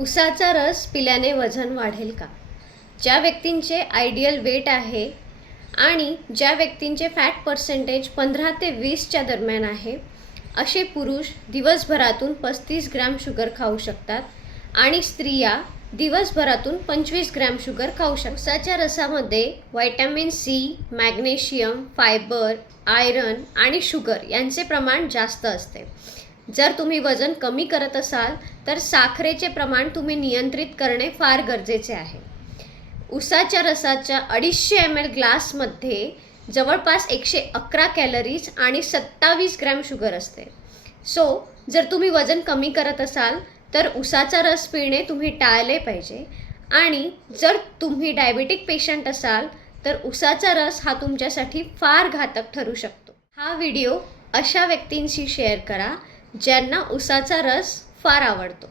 उसाचा रस पिल्याने वजन वाढेल का? ज्या व्यक्तींचे आयडियल वेट आहे आणि ज्या व्यक्तींचे फॅट पर्सेंटेज 15 ते 20च्या दरम्यान आहे, असे पुरुष दिवसभरातून 35 ग्रॅम शुगर खाऊ शकतात आणि स्त्रिया दिवसभरातून 25 ग्रॅम शुगर खाऊ शकतात. उसाच्या रसामध्ये vitamin C, magnesium, fibre, iron आणि शुगर यांचे प्रमाण जास्त असते. जर तुम्ही वजन कमी करत असाल तर साखरेचे प्रमाण तुम्ही नियंत्रित करणे फार गरजेचे आहे. उसाच्या रसाच्या 250 ml ग्लासमध्ये जवळपास 111 कॅलरीज आणि 27 ग्रॅम शुगर असते. जर तुम्ही वजन कमी करत असाल तर उसाचा रस पिणे तुम्ही टाळले पाहिजे. आणि जर तुम्ही डायबिटिक पेशंट असाल तर उसाचा रस हा तुमच्यासाठी फार घातक ठरू शकतो. हा व्हिडिओ अशा व्यक्तींशी शेअर करा ज्यांना उसाचा रस फार आवडतो.